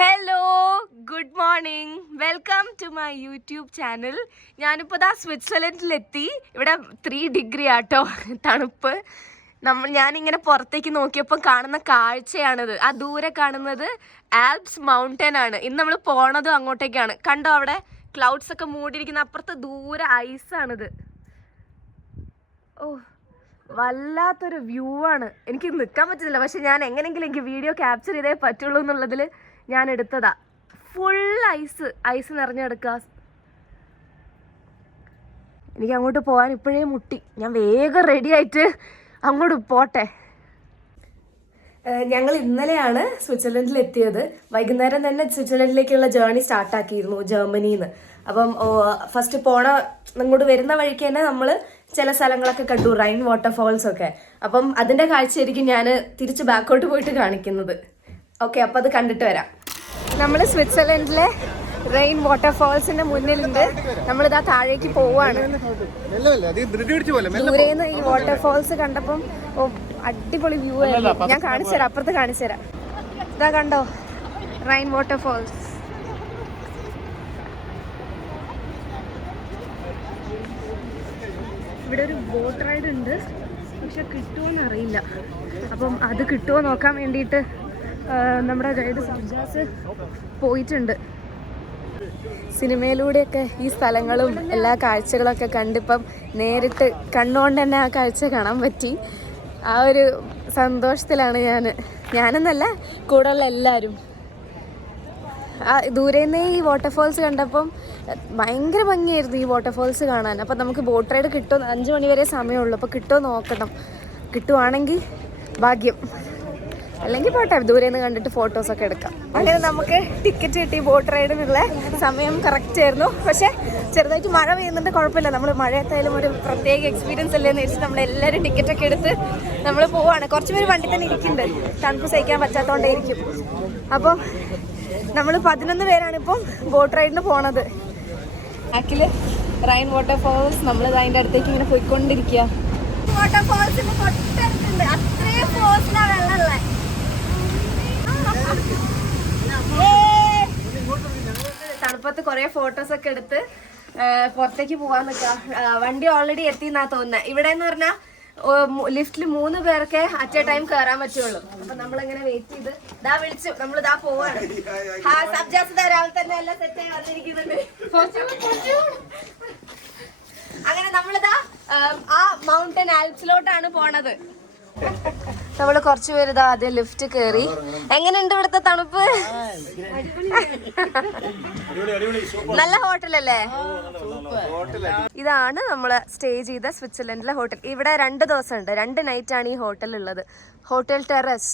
Hello, good morning, welcome to my YouTube channel. ഞാനിപ്പോൾ ദാ സ്വിറ്റ്സർലൻഡിലെത്തി. ഇവിടെ 3 ഡിഗ്രി ആട്ടോ തണുപ്പ്. ഞാനിങ്ങനെ പുറത്തേക്ക് നോക്കിയപ്പോൾ കാണുന്ന കാഴ്ചയാണിത്. ആ ദൂരെ കാണുന്നത് ആൽപ്സ് മൗണ്ടൻ ആണ്. ഇന്ന് നമ്മൾ പോണതും അങ്ങോട്ടേക്കാണ്. കണ്ടോ, അവിടെ ക്ലൗഡ്സ് ഒക്കെ മൂടിയിരിക്കുന്ന, അപ്പുറത്ത് ദൂരെ ഐസാണിത്. ഓ, വല്ലാത്തൊരു വ്യൂ ആണ്. എനിക്ക് നിൽക്കാൻ പറ്റുന്നില്ല, പക്ഷെ ഞാൻ എങ്ങനെയെങ്കിലും എനിക്ക് വീഡിയോ ക്യാപ്ചർ ചെയ്തേ പറ്റുള്ളൂ എന്നുള്ളതിൽ ഞാൻ എടുത്തതാ. ഫുൾ ഐസ് നിറഞ്ഞു കിടക്കുക. എനിക്ക് അങ്ങോട്ട് പോകാൻ ഇപ്പോഴേ മുട്ടി. ഞാൻ വേഗം റെഡി ആയിട്ട് അങ്ങോട്ട് പോട്ടെ. ഞങ്ങൾ ഇന്നലെയാണ് സ്വിറ്റ്സർലൻഡിൽ എത്തിയത്. വൈകുന്നേരം തന്നെ സ്വിറ്റ്സർലൻഡിലേക്കുള്ള ജേർണി സ്റ്റാർട്ടാക്കിയിരുന്നു ജർമ്മനിയിൽ നിന്ന്. അപ്പം ഫസ്റ്റ് ഇങ്ങോട്ട് വരുന്ന വഴിക്ക് തന്നെ നമ്മൾ ചില സ്ഥലങ്ങളൊക്കെ കണ്ടു, റൈൻ വാട്ടർഫോൾസ് ഒക്കെ. അപ്പം അതിൻ്റെ കാഴ്ചയായിരിക്കും ഞാൻ തിരിച്ച് ബാക്കോട്ട് പോയിട്ട് കാണിക്കുന്നത്. ഓക്കെ, അപ്പം അത് കണ്ടിട്ട് വരാം. നമ്മൾ സ്വിറ്റ്സർലൻഡിലെ റെയിൻ വാട്ടർഫോൾസിന്റെ മുന്നിലുണ്ട്. നമ്മളിതാ താഴേക്ക് പോവാണ്. ദൂരേന്ന് ഈ വാട്ടർഫോൾസ് കണ്ടപ്പം അടിപൊളി വ്യൂ ആയിരുന്നു. ഞാൻ കാണിച്ചു തരാം, അപ്പുറത്ത് കാണിച്ചു തരാം. ഇതാ കണ്ടോ, റെയിൻ വാട്ടർഫോൾസ്. ഇവിടെ ഒരു ബോട്ട് റൈഡ് ഉണ്ട്, പക്ഷെ കിട്ടുമോന്ന് അറിയില്ല. അപ്പം അത് കിട്ടുമോ നോക്കാൻ വേണ്ടിയിട്ട് നമ്മുടെ ഗൈഡ് സബ്ജാസ് പോയിട്ടുണ്ട്. സിനിമയിലൂടെയൊക്കെ ഈ സ്ഥലങ്ങളും എല്ലാ കാഴ്ചകളൊക്കെ കണ്ടിപ്പം നേരിട്ട് കണ്ണുകൊണ്ട് തന്നെ ആ കാഴ്ച കാണാൻ പറ്റി. ആ ഒരു സന്തോഷത്തിലാണ് ഞാനെന്നല്ല, കൂടെയുള്ള എല്ലാവരും. ആ ദൂരേന്നേ ഈ വാട്ടർഫോൾസ് കണ്ടപ്പം ഭയങ്കര ഭംഗിയായിരുന്നു ഈ വാട്ടർഫോൾസ് കാണാൻ. അപ്പം നമുക്ക് ബോട്ട് റൈഡ് കിട്ടുമോ, 5 മണി വരെ സമയമുള്ളൂ. അപ്പോൾ കിട്ടുമോ നോക്കണം. കിട്ടുവാണെങ്കിൽ ഭാഗ്യം, അല്ലെങ്കിൽ പോട്ടെ, ദൂരെ നിന്ന് കണ്ടിട്ട് ഫോട്ടോസൊക്കെ എടുക്കാം. അങ്ങനെ നമുക്ക് ടിക്കറ്റ് കിട്ടി. ബോട്ട് റൈഡിനുള്ള സമയം കറക്റ്റ് ആയിരുന്നു. പക്ഷേ ചെറുതായിട്ട് മഴ പെയ്യുന്നുണ്ട്, കുഴപ്പമില്ല. നമ്മൾ മഴയത്തായാലും ഒരു പ്രത്യേക എക്സ്പീരിയൻസ് അല്ലേന്ന് വെച്ചിട്ട് നമ്മളെല്ലാവരും ടിക്കറ്റൊക്കെ എടുത്ത് നമ്മൾ പോവാണ്. കുറച്ച് പേര് വണ്ടി തന്നെ ഇരിക്കുന്നുണ്ട്, തണുപ്പ് സഹിക്കാൻ പറ്റാത്തതുകൊണ്ടേയിരിക്കും. അപ്പം നമ്മൾ 11 പേരാണ് ഇപ്പം ബോട്ട് റൈഡിന് പോണത്. ബാക്കിൽ റൈൻ വാട്ടർഫോൾസ്, നമ്മൾ അതിൻ്റെ അടുത്തേക്ക് ഇങ്ങനെ പോയിക്കൊണ്ടിരിക്കുക. വാട്ടർഫോൾസിന് തൊട്ടടുത്തുണ്ട്, അത്രയും ഫോഴ്സിലാണ് വെള്ളമുള്ളത്. തണുപ്പത്ത് കുറെ ഫോട്ടോസ് ഒക്കെ എടുത്ത് പുറത്തേക്ക് പോവാൻ നിൽക്കാം. വണ്ടി ഓൾറെഡി എത്തിന്നാ തോന്നുന്നത്. ഇവിടെ എന്ന് പറഞ്ഞാൽ ലിഫ്റ്റിൽ 3 പേർക്ക് അറ്റ് എ ടൈം കയറാൻ പറ്റുള്ളൂ. അപ്പൊ നമ്മളിങ്ങനെ വെയിറ്റ് ചെയ്ത് ദാ വിളിച്ചു, നമ്മൾ ദാ പോവാണ്. സബ്ജാസ് രാവിലെ തന്നെ എല്ലാം സെറ്റ് ആയി വന്നിരിക്കുന്നുണ്ട്. അങ്ങനെ നമ്മളിതാ ആ മൗണ്ടൻ ആൽപ്സിലോട്ടാണ് പോണത്. നമ്മള് കുറച്ചു പേര് ഇതാ അതേ ലിഫ്റ്റ് കയറി. എങ്ങനെയുണ്ട് ഇവിടുത്തെ തണുപ്പ്? നല്ല ഹോട്ടലല്ലേ? ഇതാണ് നമ്മള് സ്റ്റേ ചെയ്ത സ്വിറ്റ്സർലൻഡിലെ ഹോട്ടൽ. ഇവിടെ 2 ദിവസമുണ്ട്, 2 നൈറ്റാണ് ഈ ഹോട്ടൽ ഉള്ളത്. Hotel terrace.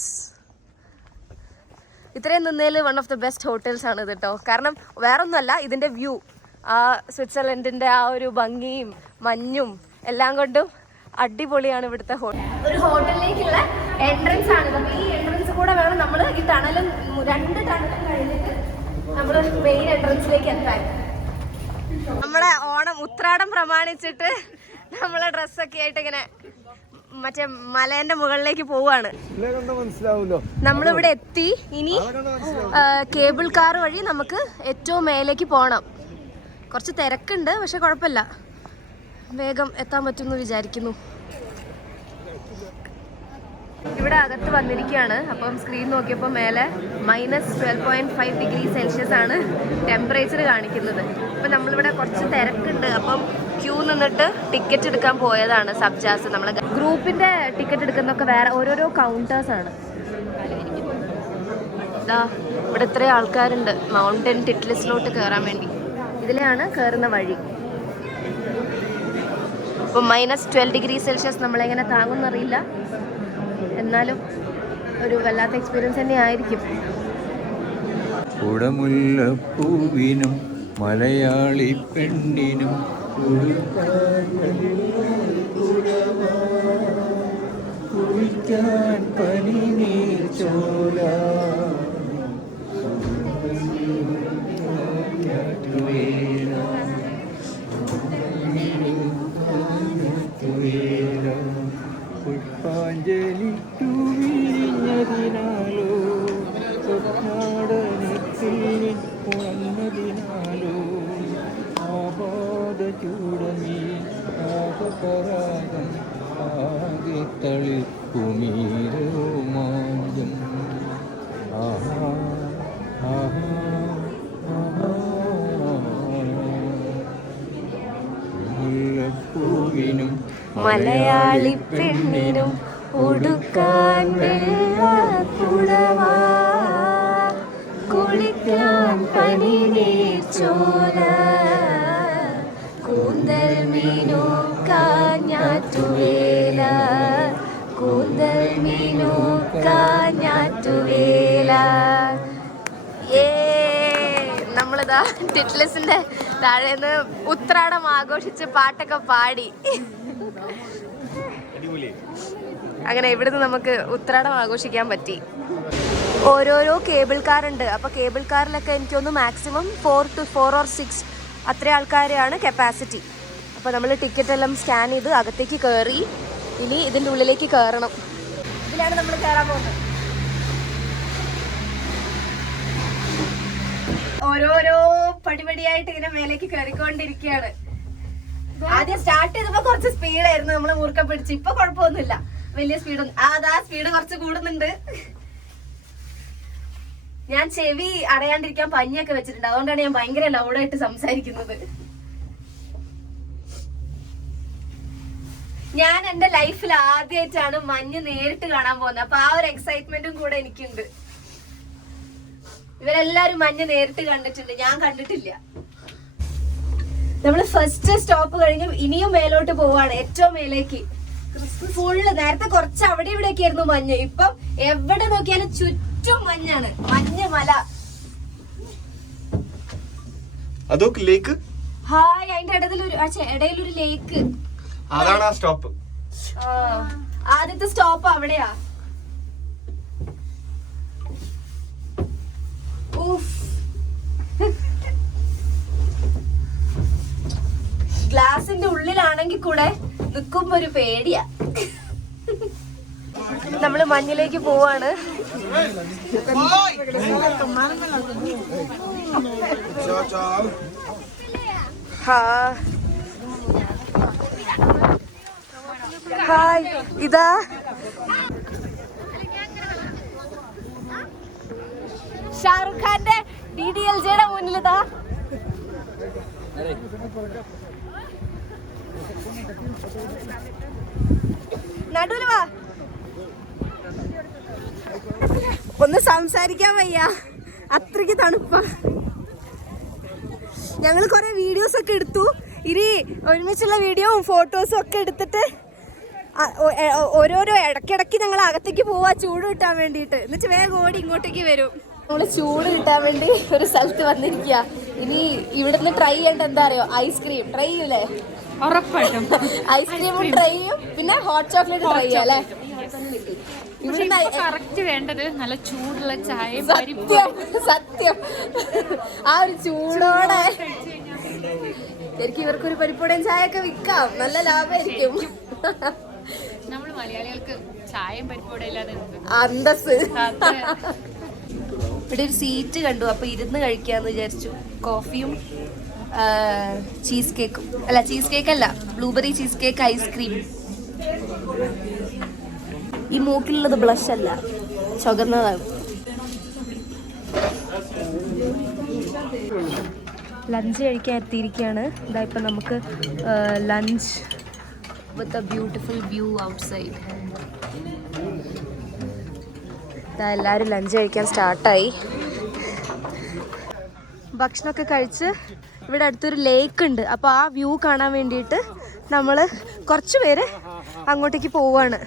ഇത്രയും നിന്നതിൽ one of the best hotels ആണ് ഇത് കേട്ടോ. കാരണം വേറൊന്നുമല്ല, ഇതിന്റെ വ്യൂ, ആ സ്വിറ്റ്സർലൻഡിന്റെ ആ ഒരു ഭംഗിയും മഞ്ഞും എല്ലാം കൊണ്ടും അടിപൊളിയാണ് ഇവിടുത്തെ ഹോട്ടൽ. ഒരു ഹോട്ടലിലേക്കുള്ള എൻട്രൻസ് ആണ്. ഈ എൻട്രൻസ് കൂടെ വേണം നമ്മൾ ഈ ടണലും 2 ടണലും കഴിഞ്ഞിട്ട് നമ്മൾ മെയിൻ എൻട്രൻസിലേക്ക് എത്താൻ. നമ്മുടെ ഉത്രാടം പ്രമാണിച്ചിട്ട് നമ്മളെ ഡ്രസ്സൊക്കെ ആയിട്ട് ഇങ്ങനെ മറ്റേ മലേന്റെ മുകളിലേക്ക് പോവാണ്. നമ്മളിവിടെ എത്തി. ഇനി കേബിൾ കാർ വഴി നമുക്ക് ഏറ്റവും മേലേക്ക് പോകണം. കുറച്ച് തിരക്കുണ്ട്, പക്ഷെ കുഴപ്പമില്ല, വേഗം എത്താൻ പറ്റുമെന്ന് വിചാരിക്കുന്നു. ഇവിടെ അകത്ത് വന്നിരിക്കുകയാണ്. അപ്പം സ്ക്രീൻ നോക്കിയപ്പോൾ മേലെ -12.5 ഡിഗ്രി സെൽഷ്യസ് ആണ് ടെമ്പറേച്ചർ കാണിക്കുന്നത്. അപ്പം നമ്മളിവിടെ കുറച്ച് തിരക്കുണ്ട്. അപ്പം ക്യൂ നിന്നിട്ട് ടിക്കറ്റ് എടുക്കാൻ പോയതാണ് സബ്ജാസ്. നമ്മൾ ഗ്രൂപ്പിൻ്റെ ടിക്കറ്റ് എടുക്കുന്നതൊക്കെ വേറെ ഓരോരോ കൗണ്ടേഴ്സാണ്. ഇതാ ഇവിടെ ഇത്രയും ആൾക്കാരുണ്ട് മൗണ്ടൻ ടിറ്റ്ലിസിലോട്ട് കയറാൻ വേണ്ടി. ഇതിലെയാണ് കയറുന്ന വഴി. ഇപ്പം -12 ഡിഗ്രി സെൽഷ്യസ് നമ്മളെങ്ങനെ താങ്ങുന്നറിയില്ല, എന്നാലും ഒരു വല്ലാത്ത എക്സ്പീരിയൻസ് തന്നെ ആയിരിക്കും. കുടമുല്ലപ്പൂവിനും മലയാളി പെണ്ണിനും കുളിക്കാൻ പനിനീർ ചോല പുഷ്പാഞ്ജലിക്കു വിരിഞ്ഞതിനാലോ സ്വപ്നാടനത്തിൽ മലയാളി പെണ്ണിനും ഉടുക്കാൻ വെള്ളക്കുടവ, കുളിക്കാൻ പനിനീർച്ചോല, കൂന്തൽ മീനൂക്കാൻ ഞാറ്റുവേല, കൂന്തൽ മീനൂക്കാൻ ഞാറ്റുവേല. നമ്മളിതാ ടിറ്റ്ലസിന്റെ താഴേന്ന് ഉത്രാടം ആഘോഷിച്ച് പാട്ടൊക്കെ പാടി. അങ്ങനെ ഇവിടുന്ന് നമുക്ക് ഉത്രാടം ആഘോഷിക്കാൻ പറ്റി. ഓരോരോ കേബിൾ കാർ ഉണ്ട്. അപ്പോൾ കേബിൾ കാറിലൊക്കെ എനിക്കൊന്ന് മാക്സിമം 4 or 6 അത്ര ആൾക്കാരെയാണ് കപ്പാസിറ്റി. അപ്പോൾ നമ്മൾ ടിക്കറ്റ് എല്ലാം സ്കാൻ ചെയ്ത് അകത്തേക്ക് കയറി. ഇനി ഇതിൻ്റെ ഉള്ളിലേക്ക് കയറണം. ഇതിലാണ് നമ്മൾ കയറാൻ പോകുന്നത്. ഓരോരോ പടിപടിയായിട്ട് ഇങ്ങനെ മേലേക്ക് കയറിക്കൊണ്ടിരിക്കുകയാണ്. ആദ്യം സ്റ്റാർട്ട് ചെയ്തപ്പോ കുറച്ച് സ്പീഡായിരുന്നു, നമ്മള് മുറുക്ക പിടിച്ച്. ഇപ്പൊ കുഴപ്പമൊന്നുമില്ല, വലിയ സ്പീഡൊന്നും. അതാ സ്പീഡ് കുറച്ച് കൂടുന്നുണ്ട്. ഞാൻ ചെവി അടയാണ്ടിരിക്കാൻ പഞ്ഞിയൊക്കെ വെച്ചിട്ടുണ്ട്, അതുകൊണ്ടാണ് ഞാൻ ഭയങ്കര ലൗഡായിട്ട് സംസാരിക്കുന്നത്. ഞാൻ എന്റെ ലൈഫിൽ ആദ്യമായിട്ടാണ് മഞ്ഞ് നേരിട്ട് കാണാൻ പോകുന്നത്. അപ്പൊ ആ ഒരു എക്സൈറ്റ്മെന്റും കൂടെ എനിക്കുണ്ട്. ഇവരെല്ലാരും മഞ്ഞ് നേരിട്ട് കണ്ടിട്ടുണ്ട്, ഞാൻ കണ്ടിട്ടില്ല. നമ്മള് ഫസ്റ്റ് സ്റ്റോപ്പ് കഴിഞ്ഞ് ഇനിയും മേലോട്ട് പോവാണ്, ഏറ്റവും മേലേക്ക്. ഫുള്ള് നേരത്തെ കുറച്ച് അവിടെ ഇവിടെയൊക്കെ ആയിരുന്നു മഞ്ഞ്. ഇപ്പം എവിടെ നോക്കിയാലും ചുറ്റും മഞ്ഞാണ്, മഞ്ഞ് മല. അതൊക്കെ ലേക്ക്. ഹായ്, അതിന്റെ ഇടയിലൊരു ലേക്ക്. അതാണ് ആ സ്റ്റോപ്പ്. ആദ്യത്തെ സ്റ്റോപ്പ് അവിടെയാ. ഗ്ലാസിന്റെ ഉള്ളിലാണെങ്കിൽ കൂടെ നിൽക്കുമ്പോ ഒരു പേടിയാ. നമ്മള് മഞ്ഞിലേക്ക് പോവാണ്. ഹായ്, ഇതാ ഷാറുഖ് ഖാന്റെ DDLJയുടെ മുന്നിലിതാ. നടുവില് വാ, ഒന്ന് സംസാരിക്കാൻ വയ്യ, അത്രയ്ക്ക് തണുപ്പാ. ഞങ്ങൾ കുറെ വീഡിയോസ് ഒക്കെ എടുത്തു. ഇനി ഒരുമിച്ചുള്ള വീഡിയോയും ഫോട്ടോസും ഒക്കെ എടുത്തിട്ട് ഓരോരോ ഇടയ്ക്കിടയ്ക്ക് ഞങ്ങൾ അകത്തേക്ക് പോവാ ചൂട് കിട്ടാൻ വേണ്ടിയിട്ട്. എന്നിട്ട് വേഗം ഓടി ഇങ്ങോട്ടേക്ക് വരും. നമ്മള് ചൂട് കിട്ടാൻ വേണ്ടി ഒരു സ്ഥലത്ത് വന്നിരിക്കുക. ഇനി ഇവിടുന്ന് ട്രൈ ചെയ്യേണ്ട എന്താ അറിയോ? ഐസ്ക്രീം ട്രൈ ചെയ്യൂലേ? ഉറപ്പായിട്ടും ഐസ്ക്രീമും ട്രൈ ചെയ്യും, പിന്നെ ഹോട്ട് ചോക്ലേറ്റ് ട്രൈ ചെയ്യാം അല്ലേ? ഇവിടുന്ന് കറക്റ്റ് വേണ്ടത് നല്ല ചൂടുള്ള ചായ. സത്യം, ആ ഒരു ചൂടോടെ ശരിക്കും ഇവർക്കൊരു പരിപ്പുടയും ചായ ഒക്കെ വിൽക്കാം, നല്ല ലാഭമായിരിക്കും. നമ്മൾ മലയാളികൾക്ക് ചായയും പരിപ്പുടയില്ലാതെ അന്തസ്. ഇവിടെ ഒരു സീറ്റ് കണ്ടു, അപ്പൊ ഇരുന്ന് കഴിക്കാന്ന് വിചാരിച്ചു. കോഫിയും ചീസ് കേക്കും, അല്ല ചീസ് കേക്ക് അല്ല, ബ്ലൂബെറി ചീസ് കേക്ക്, ഐസ്ക്രീം. ഈ മൂക്കിലുള്ളത് ബ്ലഷ് അല്ല, ചുവന്നതാണ്. ലഞ്ച് കഴിക്കാൻ എത്തിയിരിക്കുകയാണ്. ഇതാ ഇപ്പം നമുക്ക് lunch with a beautiful view outside. ഇതാ എല്ലാവരും ലഞ്ച് കഴിക്കാൻ സ്റ്റാർട്ടായി. ഭക്ഷണമൊക്കെ കഴിച്ച് ഇവിടെ അടുത്തൊരു ലേക്ക് ഉണ്ട്. അപ്പോൾ ആ വ്യൂ കാണാൻ വേണ്ടിയിട്ട് നമ്മൾ കുറച്ച് പേര് അങ്ങോട്ടേക്ക് പോവുകയാണ്.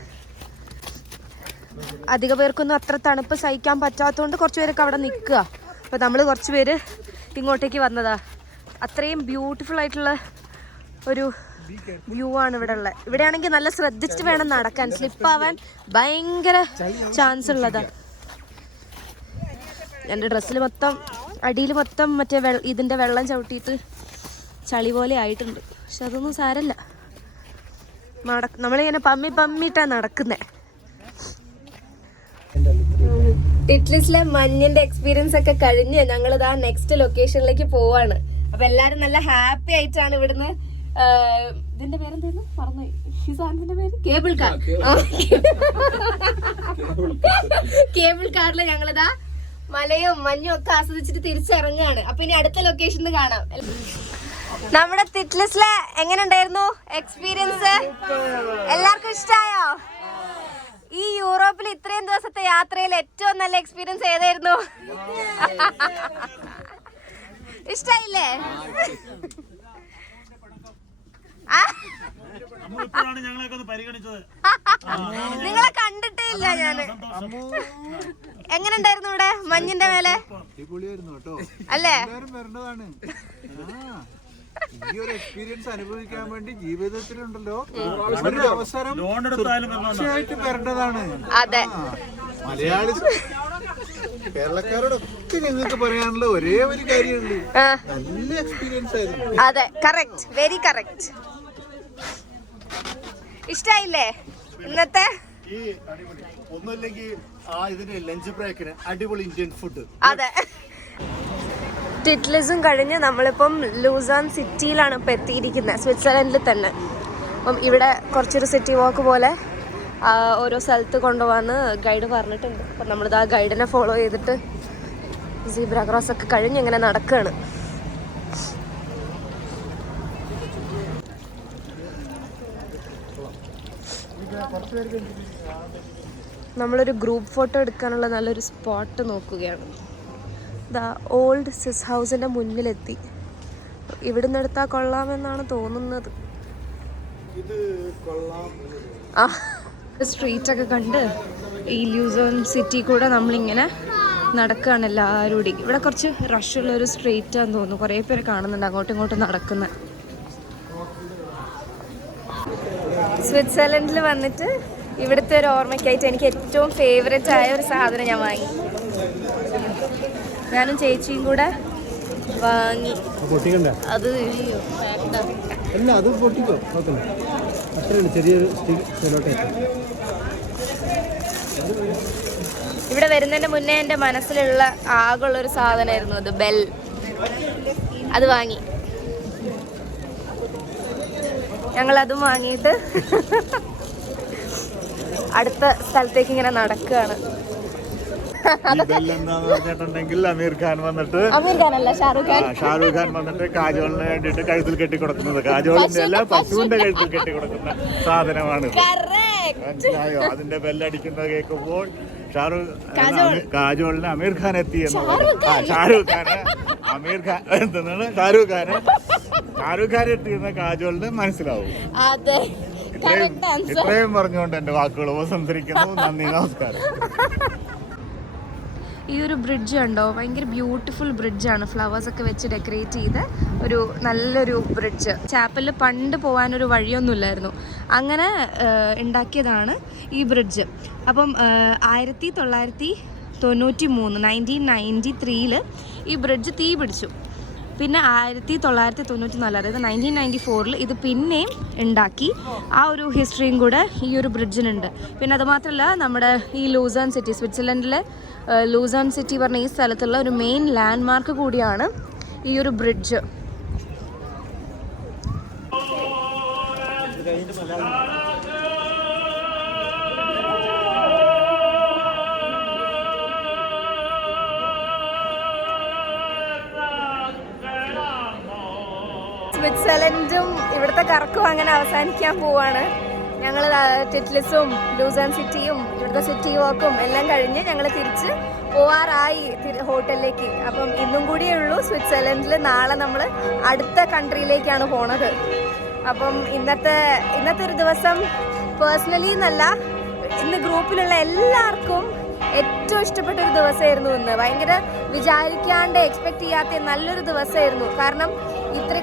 അധിക പേർക്കൊന്നും അത്ര തണുപ്പ് സഹിക്കാൻ പറ്റാത്തതുകൊണ്ട് കുറച്ച് പേരൊക്കെ അവിടെ നിൽക്കുക. അപ്പോൾ നമ്മൾ കുറച്ച് പേര് ഇങ്ങോട്ടേക്ക് വന്നതാ. അത്രയും ബ്യൂട്ടിഫുൾ ആയിട്ടുള്ള ഒരു വ്യൂ ആണ് ഇവിടെ ഉള്ളത്. ഇവിടെ ആണെങ്കിൽ നല്ല ശ്രദ്ധിച്ചിട്ട് വേണം നടക്കാൻ, സ്ലിപ്പാവാൻ ഭയങ്കര ചാൻസ് ഉള്ളതാണ്. എൻ്റെ ഡ്രസ്സിൽ മൊത്തം അടിയിൽ മൊത്തം മറ്റേ ഇതിൻ്റെ വെള്ളം ചവിട്ടിയിട്ട് ചളി പോലെ ആയിട്ടുണ്ട്. പക്ഷെ അതൊന്നും സാരല്ല, നമ്മളിങ്ങനെ പമ്മിട്ടാണ് നടക്കുന്നത്. ടിറ്റ്ലിസിലെ മഞ്ഞിന്റെ എക്സ്പീരിയൻസ് ഒക്കെ കഴിഞ്ഞ് ഞങ്ങളിതാ നെക്സ്റ്റ് ലൊക്കേഷനിലേക്ക് പോവാണ്. അപ്പൊ എല്ലാരും നല്ല ഹാപ്പി ആയിട്ടാണ് ഇവിടുന്ന്. ഇതിന്റെ പേരെന്തായിരുന്നു മറന്നുപോയി, ഈ സാധനത്തിന്റെ പേര് കേബിൾ കാർ. കേബിൾ കാറിൽ ഞങ്ങളിതാ മലയും മഞ്ഞും ഒക്കെ ആസ്വദിച്ചിട്ട് തിരിച്ചിറങ്ങുകയാണ്. അപ്പൊ ഇനി അടുത്ത ലൊക്കേഷനിൽ കാണാം. നമ്മുടെ തിറ്റ്ലിസിലെ എങ്ങനെ ഉണ്ടായിരുന്നു എക്സ്പീരിയൻസ്? എല്ലാവർക്കും ഇഷ്ടായോ? ഈ യൂറോപ്പിൽ ഇത്രയും ദിവസത്തെ യാത്രയിൽ ഏറ്റവും നല്ല എക്സ്പീരിയൻസ് ഏതായിരുന്നു? ഇഷ്ടായില്ലേ? നിങ്ങളെ കണ്ടിട്ടേ ഇല്ല ഞാന്. എങ്ങനെ ഉണ്ടായിരുന്നു ഇവിടെ മഞ്ഞിന്റെ മേലെ? അല്ലേ? ഈ ഒരു എക്സ്പീരിയൻസ് അനുഭവിക്കാൻ വേണ്ടി ജീവിതത്തിലുണ്ടല്ലോ ഒരു അവസരം തീർച്ചയായിട്ടും വരേണ്ടതാണ്. അതെ, മലയാളി കേരളക്കാരോടൊക്കെ ഞങ്ങൾക്ക് പറയാനുള്ള ഒരേ ഒരു കാര്യമുണ്ട്, നല്ല എക്സ്പീരിയൻസ് ആയിരുന്നു. അതെ, കറക്റ്റ്, വെരി കറക്റ്റ്. ഇഷ്ടായില്ലേ ഇന്നത്തെ? ഒന്നുമില്ലെങ്കിൽ ഇതിന് ലഞ്ച് ബ്രേക്കിന് അടിപൊളി ഇന്ത്യൻ ഫുഡ്. അതെ. ടിറ്റ്ലിസും കഴിഞ്ഞ് നമ്മളിപ്പം ലൂസാൻ സിറ്റിയിലാണ് ഇപ്പം എത്തിയിരിക്കുന്നത്, സ്വിറ്റ്സർലൻഡിൽ തന്നെ. അപ്പം ഇവിടെ കുറച്ചൊരു സിറ്റി വാക്ക് പോലെ ഓരോ സ്ഥലത്ത് കൊണ്ടുപോകാമെന്ന് ഗൈഡ് പറഞ്ഞിട്ടുണ്ട്. അപ്പം നമ്മളിത് ആ ഗൈഡിനെ ഫോളോ ചെയ്തിട്ട് സീബ്ര ക്രോസ് ഒക്കെ കഴിഞ്ഞ് ഇങ്ങനെ നടക്കുകയാണ്. നമ്മളൊരു ഗ്രൂപ്പ് ഫോട്ടോ എടുക്കാനുള്ള നല്ലൊരു സ്പോട്ട് നോക്കുകയാണ്. ദാ ഓൾഡ് സിസ് ഹൗസിൻ്റെ മുന്നിലെത്തി. ഇവിടുന്ന് എടുത്താൽ കൊള്ളാമെന്നാണ് തോന്നുന്നത്. ആ സ്ട്രീറ്റൊക്കെ കണ്ട് ഈ ലൂസേൺ സിറ്റി കൂടെ നമ്മളിങ്ങനെ നടക്കുകയാണ് എല്ലാവരും കൂടി. ഇവിടെ കുറച്ച് റഷുള്ളൊരു സ്ട്രീറ്റാന്ന് തോന്നുന്നു. കുറേ പേര് കാണുന്നുണ്ട് അങ്ങോട്ടും ഇങ്ങോട്ടും നടക്കുന്നത്. സ്വിറ്റ്സർലൻഡിൽ വന്നിട്ട് ഇവിടുത്തെ ഒരു ഓർമ്മയ്ക്കായിട്ട് എനിക്ക് ഏറ്റവും ഫേവറേറ്റ് ആയ ഒരു സാധനം ഞാൻ വാങ്ങി. ഞാനും ചേച്ചിയും കൂടെ വാങ്ങി. അത് ഇവിടെ വരുന്നതിന്റെ മുന്നേ എൻ്റെ മനസ്സിലുള്ള ആകെയുള്ളൊരു സാധനമായിരുന്നു അത്, ബെൽ. അത് വാങ്ങി. ഞങ്ങളതും വാങ്ങിയിട്ട് അടുത്ത സ്ഥലത്തേക്ക് ഇങ്ങനെ നടക്കുകയാണ്. അമീർ ഖാൻ വന്നിട്ട്, അമീർ ഖാനല്ല, ഷാരൂഖ് ഖാൻ വന്നിട്ട് കാജോളിന് വേണ്ടിട്ട് കഴുത്തിൽ കെട്ടിക്കൊടുക്കുന്നത്, കാജോളിന്റെ അല്ല പശുവിന്റെ കഴുത്തിൽ കെട്ടിക്കൊടുക്കുന്ന സാധനമാണ്. മനസ്സിലായോ? അതിന്റെ ബെല്ലടിക്കുന്നത് കേൾക്കുമ്പോൾ കാജോളിന് അമീർ ഖാൻ എത്തി എന്ന് പറയും. ഷാരൂഖ് ഖാന് അമീർ ഖാൻ എന്താണ്, ഷാരൂഖ് ഖാൻ എത്തിയെന്ന കാജോളിന് മനസ്സിലാവും. ഇത്രയും പറഞ്ഞുകൊണ്ട് എന്റെ വാക്കുകൾ ഉപസംഹരിക്കുന്നു. നന്ദി, നമസ്കാരം. ഈ ഒരു ബ്രിഡ്ജ് ഉണ്ടോ, ഭയങ്കര ബ്യൂട്ടിഫുൾ ബ്രിഡ്ജാണ്. ഫ്ലവേഴ്സൊക്കെ വെച്ച് ഡെക്കറേറ്റ് ചെയ്ത് ഒരു നല്ലൊരു ബ്രിഡ്ജ്. ചാപ്പലിൽ പണ്ട് പോകാനൊരു വഴിയൊന്നുമില്ലായിരുന്നു, അങ്ങനെ ഉണ്ടാക്കിയതാണ് ഈ ബ്രിഡ്ജ്. അപ്പം 1993 ഈ ബ്രിഡ്ജ് തീ പിടിച്ചു. പിന്നെ 1994, അതായത് 1994 ഇത് പിന്നെയും ഉണ്ടാക്കി. ആ ഒരു ഹിസ്റ്ററിയും കൂടെ ഈ ഒരു ബ്രിഡ്ജിനുണ്ട്. പിന്നെ അതുമാത്രമല്ല, നമ്മുടെ ഈ ലൂസാൻ സിറ്റി, സ്വിറ്റ്സർലൻഡിലെ ലൂസാൻ സിറ്റി പറഞ്ഞ ഈ സ്ഥലത്തുള്ള ഒരു മെയിൻ ലാൻഡ്മാർക്ക് കൂടിയാണ് ഈ ഒരു ബ്രിഡ്ജ്. സ്വിറ്റ്സർലൻഡും ഇവിടുത്തെ കറക്കും അങ്ങനെ അവസാനിക്കാൻ പോവാണ്. ഞങ്ങൾ ടിറ്റ്ലിസും ലൂസാൻ സിറ്റിയും ഇവിടുത്തെ സിറ്റി വാക്കും എല്ലാം കഴിഞ്ഞ് ഞങ്ങൾ തിരിച്ച് പോവാറായി ഹോട്ടലിലേക്ക്. അപ്പം ഇന്നും കൂടിയേ ഉള്ളൂ സ്വിറ്റ്സർലൻഡിൽ. നാളെ നമ്മൾ അടുത്ത കൺട്രിയിലേക്കാണ് പോണത്. അപ്പം ഇന്നത്തെ ഒരു ദിവസം പേഴ്സണലി എന്നല്ല, ഇന്ന് ഗ്രൂപ്പിലുള്ള എല്ലാവർക്കും ഏറ്റവും ഇഷ്ടപ്പെട്ട ഒരു ദിവസമായിരുന്നു ഇന്ന്. ഭയങ്കര വിചാരിക്കാണ്ട് എക്സ്പെക്ട് ചെയ്യാത്ത നല്ലൊരു ദിവസമായിരുന്നു. കാരണം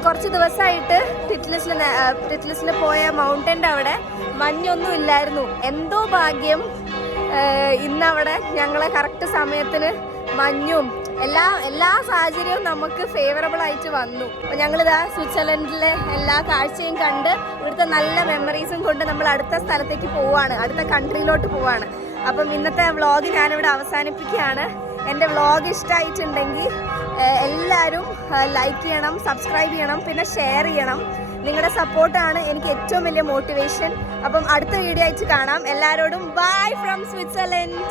കുറച്ച് ദിവസമായിട്ട് ടിറ്റ്ലിസിൽ പോയ മൗണ്ടൻ്റെ അവിടെ മഞ്ഞൊന്നും ഇല്ലായിരുന്നു. എന്തോ ഭാഗ്യം ഇന്നവിടെ ഞങ്ങളെ കറക്റ്റ് സമയത്തിന് മഞ്ഞും എല്ലാ സാഹചര്യവും നമുക്ക് ഫേവറബിൾ ആയിട്ട് വന്നു. അപ്പോൾ ഞങ്ങളിതാ സ്വിറ്റ്സർലൻഡിലെ എല്ലാ കാഴ്ചയും കണ്ട് ഇവിടുത്തെ നല്ല മെമ്മറീസും കൊണ്ട് നമ്മൾ അടുത്ത സ്ഥലത്തേക്ക് പോവാണ്, അടുത്ത കൺട്രിയിലോട്ട് പോവാണ്. അപ്പം ഇന്നത്തെ വ്ളോഗ് ഞാനിവിടെ അവസാനിപ്പിക്കുകയാണ്. എൻ്റെ വ്ളോഗ് ഇഷ്ടമായിട്ടുണ്ടെങ്കിൽ എല്ലാവരും ലൈക്ക് ചെയ്യണം, സബ്സ്ക്രൈബ് ചെയ്യണം, പിന്നെ ഷെയർ ചെയ്യണം. നിങ്ങളുടെ സപ്പോർട്ടാണ് എനിക്ക് ഏറ്റവും വലിയ മോട്ടിവേഷൻ. അപ്പം അടുത്ത വീഡിയോ ആയിട്ട് കാണാം. എല്ലാവരോടും ബൈ ഫ്രം സ്വിറ്റ്സർലൻഡ്.